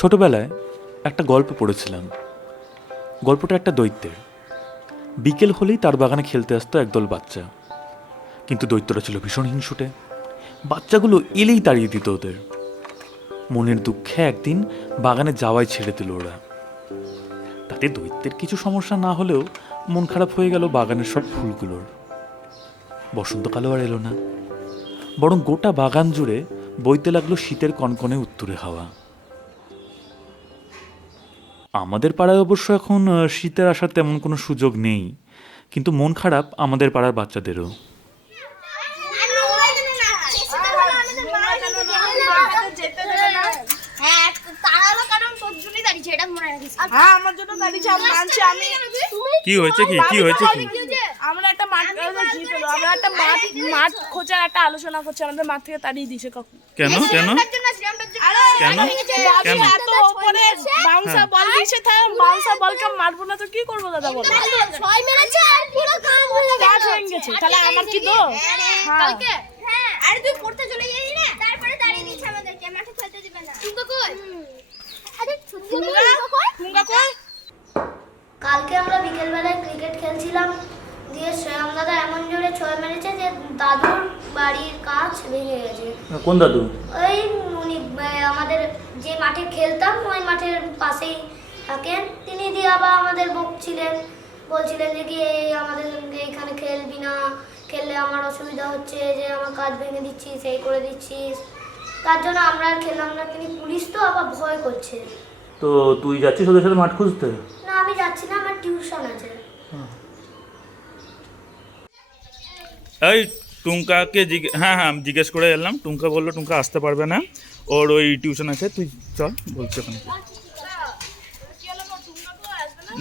ছোটবেলায় একটা গল্প পড়েছিলাম। গল্পটা একটা দৈত্যের। বিকেল হলেই তার বাগানে খেলতে আসতো একদল বাচ্চা, কিন্তু দৈত্যরা ছিল ভীষণ হিংসুটে। বাচ্চাগুলো এলেই তাড়িয়ে দিত ওদের। মনের দুঃখে একদিন বাগানে যাওয়াই ছেড়ে দিল ওরা। তাতে দৈত্যের কিছু সমস্যা না হলেও মন খারাপ হয়ে গেল বাগানের সব ফুলগুলোর। বসন্তকালও আর এলো না, বরং গোটা বাগান জুড়ে বইতে লাগলো শীতের কনকনে উত্তুরে হাওয়া। আমাদের পাড়ায় অবশ্য এখন শীতের আসার তেমন কোনো সুযোগ নেই, কিন্তু মন খারাপ আমাদের পাড়ার বাচ্চাদেরও। কি হয়েছে কি কি হয়েছে কি? আমরা একটা মাঠ খোঁজার একটা আলোচনা করছি, আমাদের মাঠ থেকে তাড়িয়ে দিয়েছে কাকু। কেন কেন কেন কেন? এত উপরে বাউন্সার বল দিয়েছে, তাই বাউন্সার বলকে মারবো না তো কি করবো দাদা বলো? ছয় মেরেছে আর পুরো কাম হয়ে কাজ হয়ে গেছে, তাহলে আমার কি দোষ? কালকে আরে তুই পড়তে চলে গেলি না, তারপরে দাঁড়িয়ে দিয়েছে আমাদেরকে, মাঠে খেলতে দিবে না। তুই তো কই? আরে ঠুঙ্গা কই? কালকে আমরা বিকেল বেলায় ক্রিকেট খেলছিলাম, দিয়ে শ্যাম দাদা এমন জোরে ছয় মেরেছে যে দাদুর বাড়ির কাঁচ ভেঙে গেছে। কোন দাদু? ওই উনি আমাদের যে মাঠে খেলতাম ওই মাঠের পাশেই থাকেন তিনি, দিয়ে আবার আমাদের বকছিলেন, বলছিলেন যে কি এই আমাদের এইখানে খেলবি না, খেললে আমার অসুবিধা হচ্ছে, যে আমার কাজ ভেঙে দিচ্ছিস, এই করে দিচ্ছিস। তার জন্য আমরা আর খেললাম না। তিনি পুলিশ তো আবার ভয় করছে। তো তুই যাচ্ছিস ওদের সাথে মাঠ খুঁজতে? না আমি যাচ্ছি না, আমার টিউশন আছে। এই টুঙ্কাকে হ্যাঁ আমি জিজ্ঞেস করে এলাম। টুঙ্কা বললো টুঙ্কা আসতে পারবে না, ওর ওই টিউশন আছে। তুই চল বলছে ওখানে।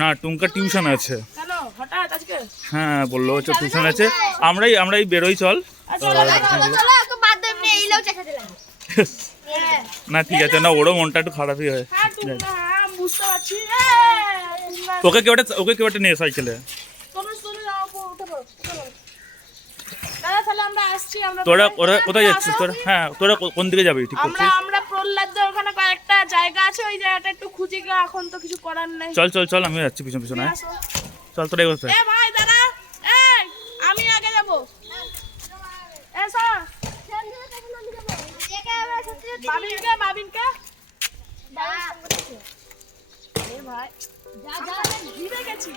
না টুঙ্কা টিউশন আছে। কেন হঠাৎ আজকে? হ্যাঁ বললো হচ্ছে টিউশন আছে। আমরাই বেরোই চল। না ঠিক আছে, না ওরও মনটা একটু খারাপই হয়। বুঝতে পারছি। ওকে কেউ একটা নিয়ে সাইকেলে। দাদা তাহলে আমরা আসছি। ওরা কোথায় যাচ্ছিস তোরা? হ্যাঁ তোরা কোন দিকে যাবি ঠিক করছিস? আমরা প্রহ্লাদদের ওখানে কয়েকটা জায়গা আছে, ওই জায়গাটা একটু খুঁজে গিয়ে, এখন তো কিছু করার নাই। চল আমি যাচ্ছি পিছন পিছনে। চল তোরা এগোতে। এ ভাই দাদা, এই আমি আগে যাব। এসো বাবিনকে এ ভাই যা ভিড়ে গেছি।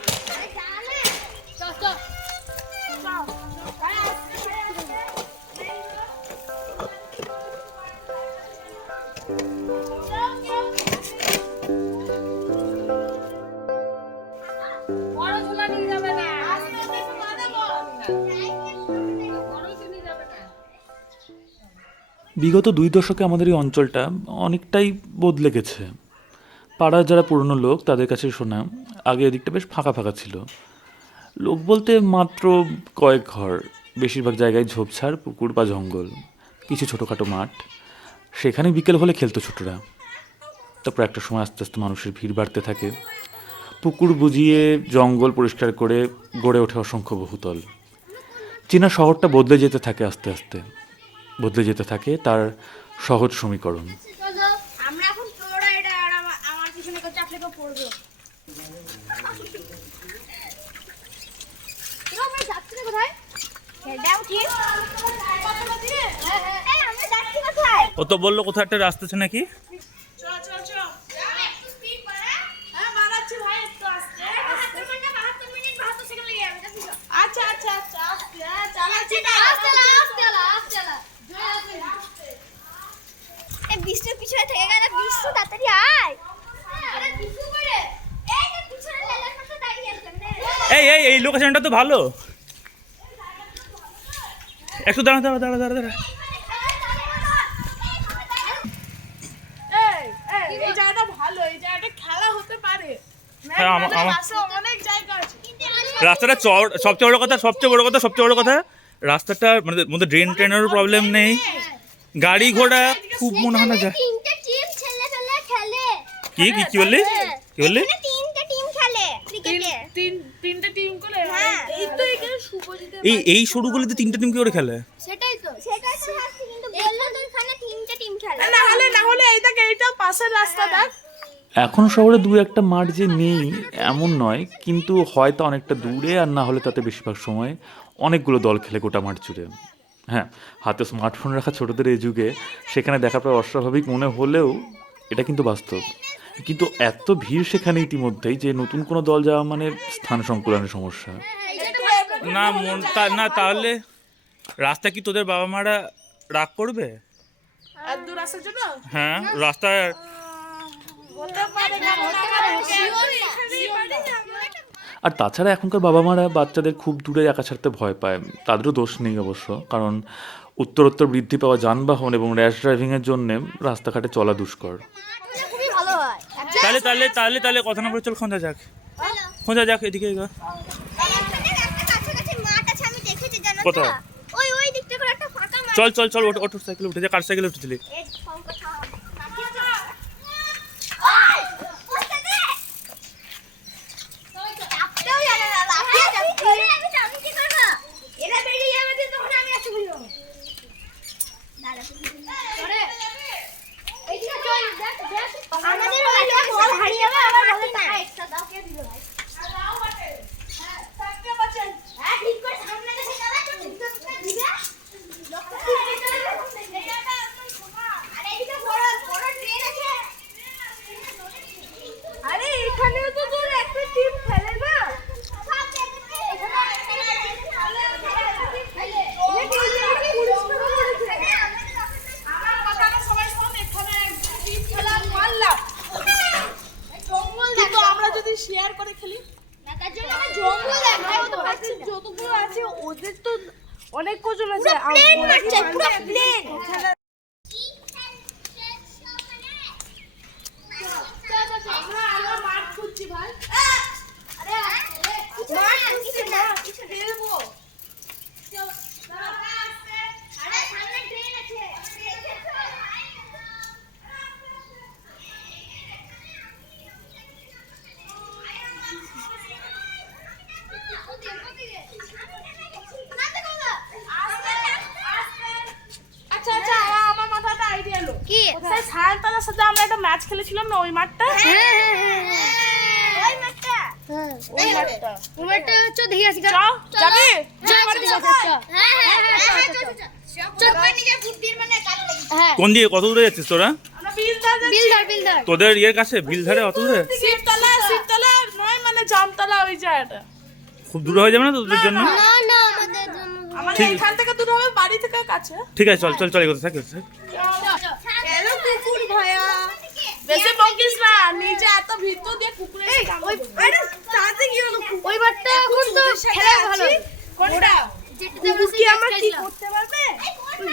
চল বড় ঝোলা নিয়ে যাবে না। বিগত 2 দশকে আমাদের এই অঞ্চলটা অনেকটাই বদলে গেছে। পাড়ার যারা পুরনো লোক তাদের কাছে শোনা আগে এদিকটা বেশ ফাঁকা ফাঁকা ছিল। লোক বলতে মাত্র কয়েক ঘর, বেশিরভাগ জায়গায় ঝোপঝাড়, পুকুর বা জঙ্গল, কিছু ছোটোখাটো মাঠ। সেখানে বিকেল হলে খেলতো ছোটরা। তারপর একটা সময় আস্তে আস্তে মানুষের ভিড় বাড়তে থাকে। পুকুর বুজিয়ে জঙ্গল পরিষ্কার করে গড়ে ওঠে অসংখ্য বহুতল। চীনা শহরটা বদলে যেতে থাকে আস্তে আস্তে, বদলে যেতে থাকে তার সহজ সমীকরণ। আমরা এখন তোরা এটা আর আমার পিছনে কো চাপলে কো পড়বে। তোরা ভাই যাচ্ছ না কোথায়? খেলটাও কি? এই আমরা যাচ্ছি কোথায়? ও তো বললো কোথাও একটা রাস্তা আছে নাকি। চল একটু স্পিড বাড়া। হ্যাঁ বাড়াচ্ছি ভাই, একটু আস্তে। 72 মিনিট 72 সেকেন্ড লেগে যাবে। আচ্ছা আস্তে। হ্যাঁ চালাচ্ছি। আস্তে এই বিষ্ণুর পিছনে থেকে গেল। বিষ্ণু তাড়াতাড়ি আয়। আরে বিষ্ণু করে এই যে পিছনে লেলার মতো দাঁড়িয়ে আছে। এই লোকেশনটা তো ভালো। একটু দাঁড়া। এই জায়গাটা ভালো, এই জায়গাটা খেলা হতে পারে। হ্যাঁ, অনেক জায়গা আছে। রাস্তাটা চড়, সবচেয়ে বড় কথা রাস্তাটা মধ্যে ট্রেনেরও প্রবলেম নেই। গাড়ি ঘোড়া খুব মনে হয় না যায়। তিনটে টিম খেলে। কি বললি? এখানে তিনটে টিম খেলে ক্রিকেটে। তিনটে টিম করে। হ্যাঁ। এই তো এখানে সুপজিতে এই শুরুগুলিতে 3টে টিম কি করে খেলে? সেটাই তো ভাবছি, কিন্তু বললো তো এখানে তিনটে টিম খেলে। না হলে এই দেখ, এই পাশের রাস্তা দেখ। এখন শহরে দু একটা মাঠ যে নেই এমন নয়, কিন্তু হয়তো অনেকটা দূরে, আর না হলে তাতে বেশিরভাগ সময় অনেকগুলো দল খেলে গোটা মাঠ জুড়ে। হ্যাঁ, হাতে স্মার্টফোন রাখা ছোটদের এই যুগে সেখানে দেখা প্রায় অস্বাভাবিক মনে হলেও এটা কিন্তু বাস্তব। কিন্তু এত ভিড় সেখানে ইতিমধ্যেই যে নতুন কোনো দল যাওয়া মানে স্থান সংকুলানের সমস্যা। না না, তাহলে রাস্তা কি তোদের বাবা মারা রাগ করবে? আর দূর আসার জন্য হ্যাঁ, রাস্তায় হতে পারে না, হতে পারে এখানেই বাড়ি যাবো। আর তাছাড়া এখনকার বাবা মারা বাচ্চাদের খুব দূরে একা ছাড়তে ভয় পায়। তাদেরও দোষ নেই অবশ্য, কারণ উত্তরোত্তর বৃদ্ধি পাওয়া যানবাহন এবং র্যাশ ড্রাইভিংয়ের জন্যে রাস্তাঘাটে চলা দুষ্কর। খুবই ভালো হয়। তাহলে তাহলে তাহলে তাহলে কথা না বলে চল খোঁজা যাক, খোঁজা যাক, এদিকে এগো। কোথায়? ওই দিকটা করে একটা ফাঁকা মাঠ। চল চল চল, ওটো সাইকেলে উঠে যা, কার সাইকেলে উঠেছিলি? আরে এখানেও তো তোর একটা টিম খেলে না। আমার কথাটা সবাই শোন, এখানে একটা টিম খেলা মারলাম। কিন্তু আমরা যদি শেয়ার করে খেলি, যতগুলো আছে ওদের তো অনেক কজন আছে। আমরা মাঠ খুঁজছি ভাই। আচ্ছা আচ্ছা, আমার মাথায় একটা আইডিয়া এলো। কি? সেই সায়ন্তলার সাথে আমরা একটা ম্যাচ খেলেছিলাম না, ওই মাঠটা। ওই মাঠটা। ওই মাঠটা হচ্ছে দেখি আসি। চল, যাবি? কোন দিকে, কত দূরে যাচ্ছিস তোরা? আমরা বিলদার যাচ্ছি। তোদের ইয়ের কাছে বিলধারে অত দূরে? শিবতলা নয়, মানে জামতলা ওই জায়গাটা। খুব দূরে হয়ে যাবে না তোদের জন্য? আমাদের এখান থেকে দূর হবে, বাড়ি থেকে কাছে। ঠিক আছে, চল চল চল, এগোতে থাক, এগোতে থাক। বেশি বকিস না, নিচে এত ভিতর দিয়ে কুকুরে ওই মাঠটা এখন তো খেলা ভালো। কোনটা? কুকুর কি আমরা কি করতে পারবে?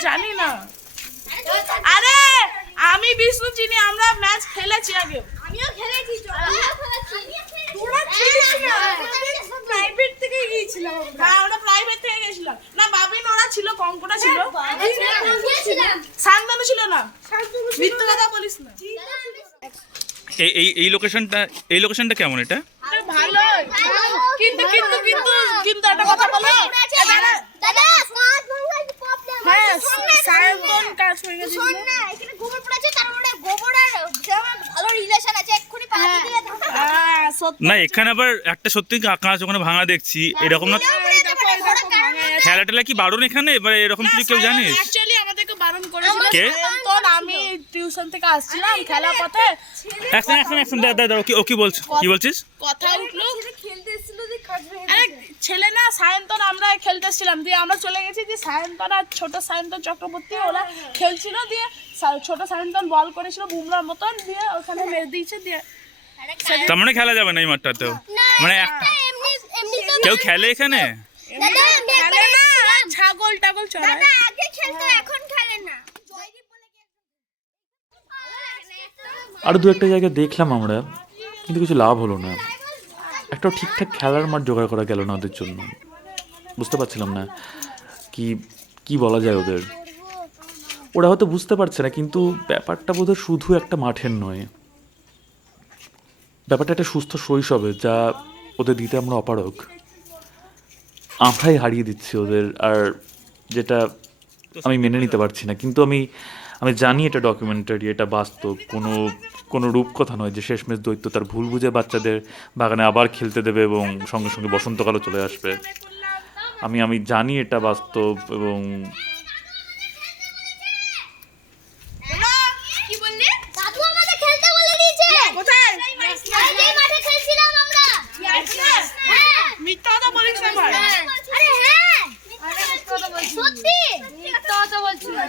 জানি না। আরে আমি বিষ্ণু চিনি, আমরা ম্যাচ খেলেছি আগে। আমিও খেলেছি। তোরা ছিলিস না, প্রাইভেট থেকে গিয়েছিলাম। হ্যাঁ, আমরা প্রাইভেট থেকে গেছিলাম না। বাবিন ওরা ছিল, কঙ্কটা ছিল, শান্তনু ছিল না। মিথ্যে কথা বলিস না। এই লোকেশনটা কেমন? এটা ভালো, কিন্তু কিন্তু কিন্তু কিন্তু একটা কথা বলো। দাদা হ্যাঁ, সায়ন্তন কাজ হয়ে গেছে। এখানে গোবর পড়েছে, তার মানে গোবর আর ভালো রিলেশন আছে। এক্ষুনি পানি দিয়ে হ্যাঁ, সত্যি। না, এখানে আবার একটা সত্যি কাঁচ ওখানে ভাঙা দেখছি, এরকম না? খেলা টেলা কি বারণ এখানে? এবার এরকম কিছু কেউ জানিস? অ্যাকচুয়ালি আমাদেরকে বারণ করেছিল কে? সায়ন্তন। আমি টিউশন থেকে আসছিলাম খেলা পথে, অ্যাকশন দাদা, ও কি বলছিস? কথা উঠলো। আরে ছেলে না, সায়ন্তন, আমরা খেলতে এসেছিলাম, দিয়ে আমরা চলে গেছি। দিয়ে সায়ন্তন আর ছোট সায়ন্তন চক্রবর্তী ওরা খেলছিল। দিয়ে ছোট সায়ন্তন বল করেছিল বুমরার মতন, দিয়ে ওখানে মেরে দিয়েছে। দিয়ে তার মানে খেলা যাবে না এই মাঠটাতেও? মানে কেউ খেলে এখানে? খেলে না, ছাগল টাগল চড়ায়। আগে খেলতো, এখন খেলে না। আর দু একটা জায়গায় দেখলাম আমরা, কিন্তু কিছু লাভ হলো না। একটা ঠিকঠাক খেলার মাঠ জোগাড় করা গেল না ওদের জন্য। বুঝতে পারছিলাম না কি বলা যায় ওদের। ওরা হয়তো বুঝতে পারছে না, কিন্তু ব্যাপারটা বোধহয় শুধু একটা মাঠের নয়, ব্যাপারটা একটা সুস্থ শৈশবে, যা ওদের দিতে আমরা অপারগ। আমরাই হারিয়ে দিচ্ছি ওদের, আর যেটা আমি মেনে নিতে পারছি না। কিন্তু আমি আমি জানি এটা ডকুমেন্টারি, এটা বাস্তব, কোনো কোনো রূপকথা নয় যে শেষমেশ দৈত্য তার ভুল বুঝে বাচ্চাদের বাগানে আবার খেলতে দেবে এবং সঙ্গে সঙ্গে বসন্তকালও চলে আসবে। আমি জানি এটা বাস্তব এবং কি বললি? দাদু আমাদের খেলতে বলে দিয়েছে। কোথায়? এই যে মাঠে খেলছিলাম আমরা। হ্যাঁ। মিথ্যা কথা বলিস না ভাই। আরে হ্যাঁ। সত্যি মিথ্যা কথা বলছি না।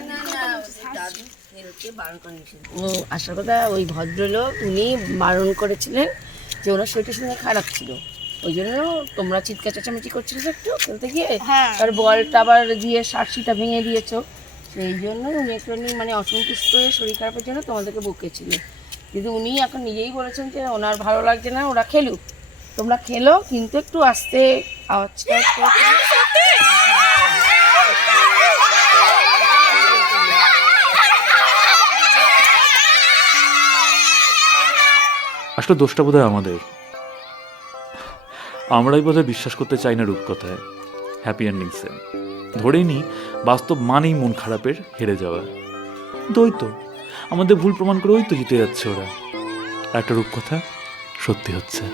ও আসার কথা, ওই ভদ্রলোক উনি বারণ করেছিলেন যে ওনার শরীরটা সঙ্গে খারাপ ছিল, ওই জন্য তোমরা চিৎকার চেঁচামেচি করছিল একটু খেলতে গিয়ে, হ্যাঁ। তার বলটা আবার দিয়ে সার্সিটা ভেঙে দিয়েছো, সেই জন্য উনি একটু মানে অসন্তুষ্ট হয়ে শরীর খারাপের জন্য তোমাদেরকে বকেছিলেন। কিন্তু উনি এখন নিজেই বলেছেন যে ওনার ভালো লাগছে না, ওরা খেলুক, তোমরা খেলো, কিন্তু একটু আস্তে আওয়াজটা আসলে দোষটা বোধহয় আমাদের। আমরাই বোধহয় বিশ্বাস করতে চাই না রূপকথায়, হ্যাপি এন্ডিংসে। ধরেই নি বাস্তব মানেই মন খারাপের হেরে যাওয়া। দ্বৈত আমাদের ভুল প্রমাণ করে ওই তো জিতে যাচ্ছে ওরা। একটা রূপকথা সত্যি হচ্ছে।